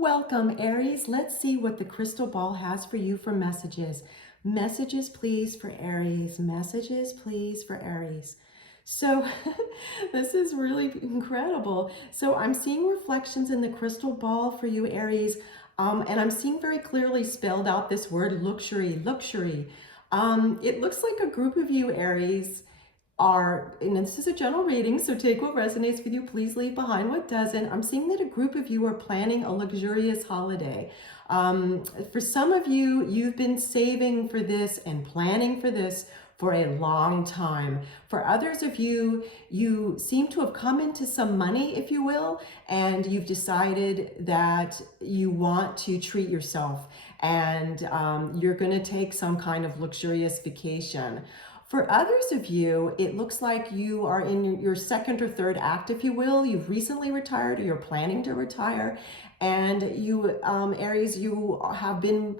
Welcome, Aries. Let's see what the crystal ball has for you for messages. Messages, please, for Aries. Messages, please, for Aries. So this is really incredible. So I'm seeing reflections in the crystal ball for you, Aries. And I'm seeing very clearly spelled out this word luxury, luxury. It looks like a group of you, Aries, are, and this is a general reading, so take what resonates with you, please leave behind what doesn't. I'm seeing that a group of you are planning a luxurious holiday. For some of you, you've been saving for this and planning for this for a long time. For others of you, you seem to have come into some money, if you will, and you've decided that you want to treat yourself and you're going to take some kind of luxurious vacation. For others of you, it looks like you are in your second or third act, if you will. You've recently retired or you're planning to retire. And you, Aries, you have been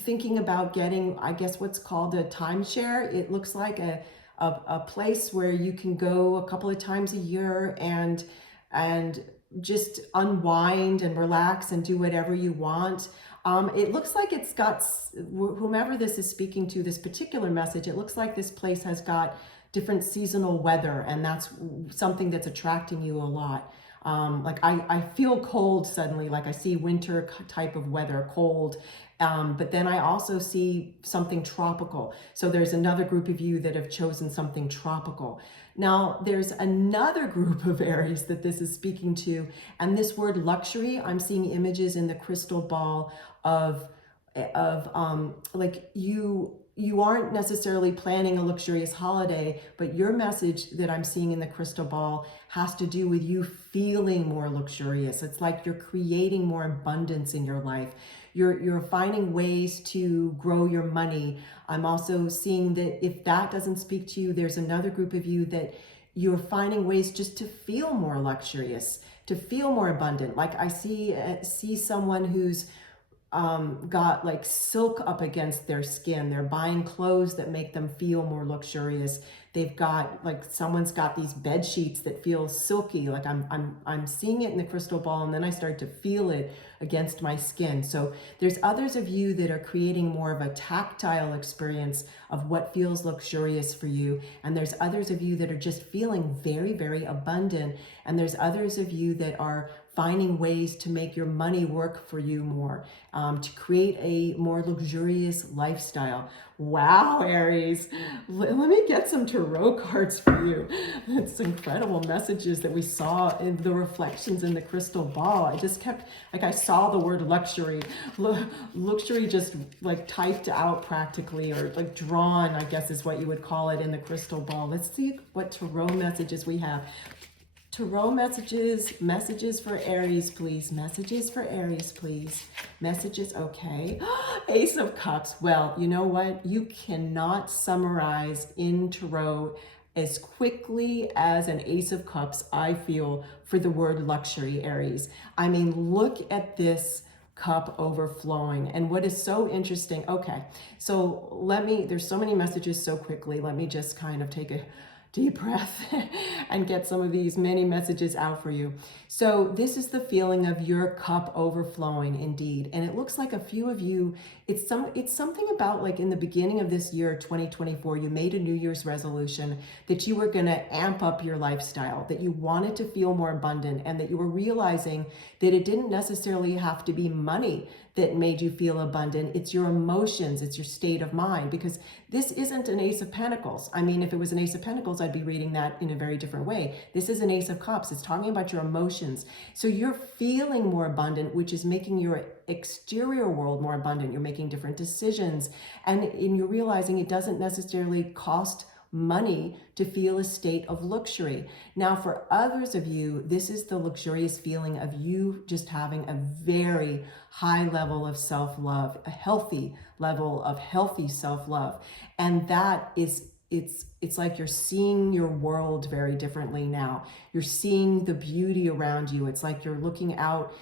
thinking about getting, I guess, what's called a timeshare. It looks like a place where you can go a couple of times a year and just unwind and relax and do whatever you want. It looks like it's got, whomever this is speaking to, this particular message, it looks like this place has got different seasonal weather, and that's something that's attracting you a lot. Like I feel cold suddenly, like I see winter type of weather, cold. But then I also see something tropical. So there's another group of you that have chosen something tropical. Now, there's another group of Aries that this is speaking to, and this word luxury, I'm seeing images in the crystal ball of like you aren't necessarily planning a luxurious holiday, but your message that I'm seeing in the crystal ball has to do with you feeling more luxurious. It's like you're creating more abundance in your life. You're finding ways to grow your money. I'm also seeing that if that doesn't speak to you, there's another group of you that you're finding ways just to feel more luxurious, to feel more abundant. Like I see someone who's got like silk up against their skin. They're buying clothes that make them feel more luxurious. They've got like someone's got these bed sheets that feel silky. Like I'm seeing it in the crystal ball, and then I start to feel it against my skin. So there's others of you that are creating more of a tactile experience of what feels luxurious for you, and there's others of you that are just feeling very, very abundant, and there's others of you that are finding ways to make your money work for you more, to create a more luxurious lifestyle. Wow, Aries, let me get some tarot cards for you. It's incredible messages that we saw in the reflections in the crystal ball. I just kept, like I saw the word luxury, luxury just like typed out practically, or like drawn, I guess is what you would call it, in the crystal ball. Let's see what tarot messages we have. Tarot messages for Aries, please. Messages for Aries, please. Messages, okay. Ace of Cups. Well, you know what? You cannot summarize in tarot as quickly as an Ace of Cups, I feel, for the word luxury, Aries. I mean, look at this cup overflowing. And what is so interesting, okay, so there's so many messages so quickly. Let me just kind of take a deep breath and get some of these many messages out for you. So this is the feeling of your cup overflowing indeed. And it looks like a few of you, it's something about like in the beginning of this year, 2024, you made a New Year's resolution that you were going to amp up your lifestyle, that you wanted to feel more abundant, and that you were realizing that it didn't necessarily have to be money that made you feel abundant. It's your emotions, it's your state of mind, because this isn't an Ace of Pentacles. I mean, if it was an Ace of Pentacles, I'd be reading that in a very different way. This is an Ace of Cups. It's talking about your emotions. So you're feeling more abundant, which is making your exterior world more abundant. You're making different decisions, and you're realizing it doesn't necessarily cost money to feel a state of luxury. Now, for others of you, this is the luxurious feeling of you just having a very high level of self-love, a healthy level of healthy self-love. And that is, it's like you're seeing your world very differently now. You're seeing the beauty around you. It's like you're looking out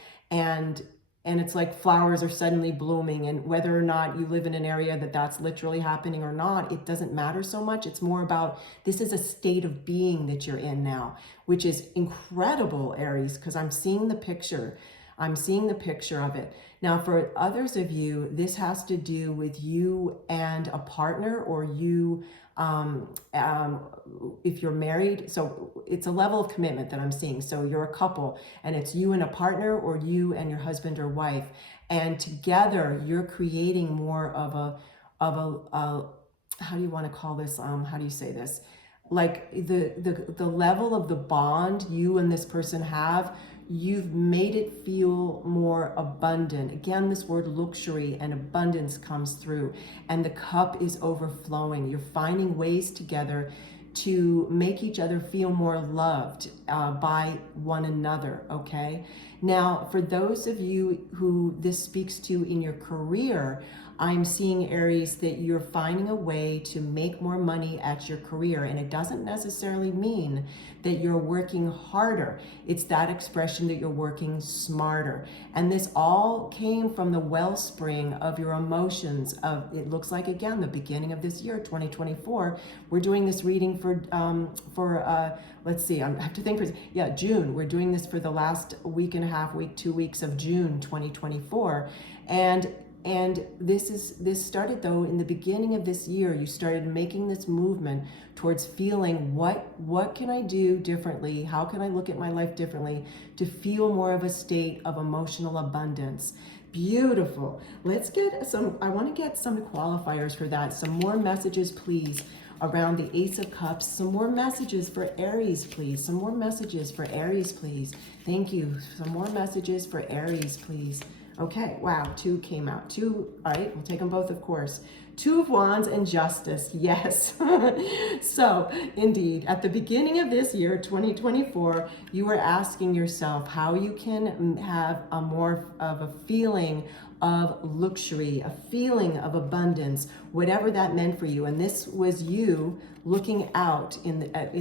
and it's like flowers are suddenly blooming, and whether or not you live in an area that's literally happening or not, it doesn't matter so much. It's more about, this is a state of being that you're in now, which is incredible, Aries, because I'm seeing the picture. I'm seeing the picture of it. Now, for others of you, this has to do with you and a partner, or you, if you're married. So it's a level of commitment that I'm seeing. So you're a couple, and it's you and a partner, or you and your husband or wife. And together, you're creating more of a how do you want to call this? How do you say this? Like the level of the bond you and this person have, you've made it feel more abundant. Again, this word luxury and abundance comes through, and the cup is overflowing. You're finding ways together to make each other feel more loved by one another, okay? Now, for those of you who this speaks to in your career, I'm seeing, Aries, that you're finding a way to make more money at your career. And it doesn't necessarily mean that you're working harder. It's that expression that you're working smarter. And this all came from the wellspring of your emotions of, it looks like, again, the beginning of this year, 2024. We're doing this reading for let's see, I have to think for, yeah, June. We're doing this for the last week and a half, 2 weeks of June 2024. And this started, though, in the beginning of this year. You started making this movement towards feeling, what can I do differently? How can I look at my life differently to feel more of a state of emotional abundance? Beautiful. Let's get some, I want to get some qualifiers for that. Some more messages, please, around the Ace of Cups. Some more messages for Aries, please. Some more messages for Aries, please. Thank you. Some more messages for Aries, please. Okay, wow, 2 came out. 2, all right, we'll take them both, of course. 2 of Wands and Justice, yes. So, indeed, at the beginning of this year, 2024, you were asking yourself how you can have a more of a feeling of luxury, a feeling of abundance, whatever that meant for you. And this was you looking out in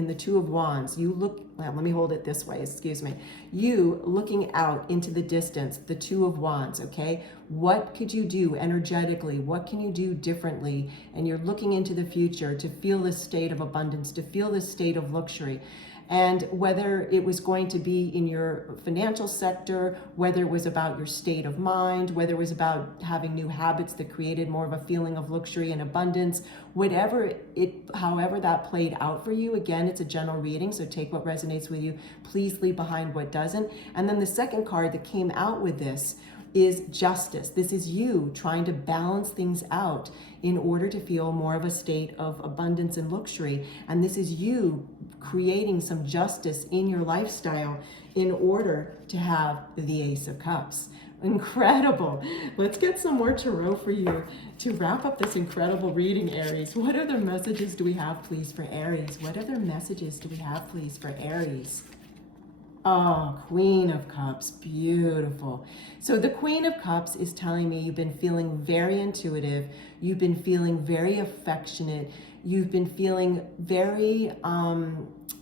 the 2 of Wands. You look, well, let me hold it this way, excuse me. You looking out into the distance, the 2 of Wands, okay? What could you do energetically? What can you do differently? And you're looking into the future to feel this state of abundance, to feel this state of luxury. And whether it was going to be in your financial sector, whether it was about your state of mind, whether it was about having new habits that created more of a feeling of luxury and abundance, however that played out for you. Again, it's a general reading, so take what resonates with you. Please leave behind what doesn't. And then the second card that came out with this is Justice. This is you trying to balance things out in order to feel more of a state of abundance and luxury. And this is you creating some justice in your lifestyle in order to have the Ace of Cups. Incredible. Let's get some more tarot for you to wrap up this incredible reading, Aries. What other messages do we have, please, for Aries? What other messages do we have, please, for Aries? Oh, Queen of Cups, beautiful. So the Queen of Cups is telling me you've been feeling very intuitive. You've been feeling very affectionate. You've been feeling very,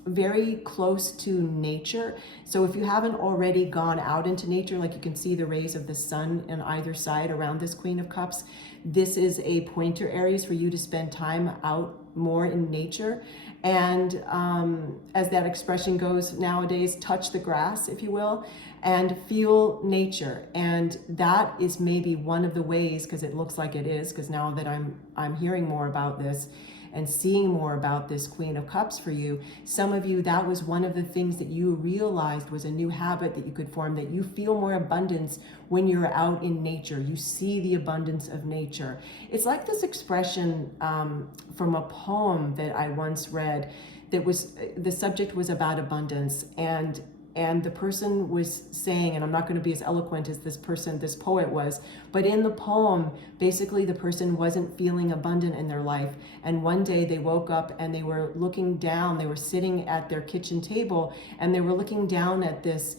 very close to nature. So if you haven't already gone out into nature, like you can see the rays of the sun on either side around this Queen of Cups, this is a pointer, Aries, for you to spend time out more in nature. And as that expression goes nowadays, touch the grass, if you will, and feel nature. And that is maybe one of the ways, because it looks like it is, because now that I'm hearing more about this and seeing more about this Queen of Cups for you, some of you, that was one of the things that you realized was a new habit that you could form, that you feel more abundance when you're out in nature. You see the abundance of nature. It's like this expression from a poem that I once read that was, the subject was about abundance, and the person was saying, and I'm not going to be as eloquent as this poet was, but in the poem, basically the person wasn't feeling abundant in their life. And one day they woke up and they were looking down, they were sitting at their kitchen table, and they were looking down at this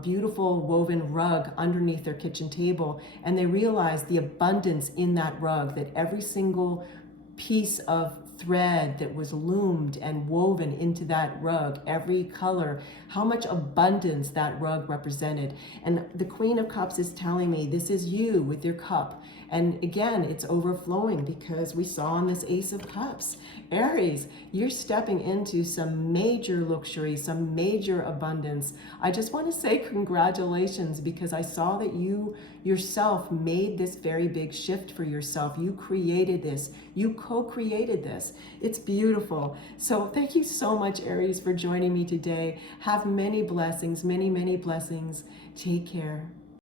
beautiful woven rug underneath their kitchen table. And they realized the abundance in that rug, that every single piece of thread that was loomed and woven into that rug, every color, how much abundance that rug represented. And the Queen of Cups is telling me this is you with your cup. And again, it's overflowing because we saw on this Ace of Cups. Aries, you're stepping into some major luxury, some major abundance. I just want to say congratulations, because I saw that you yourself made this very big shift for yourself. You created this. You co-created this. It's beautiful. So thank you so much, Aries, for joining me today. Have many blessings, many, many blessings. Take care.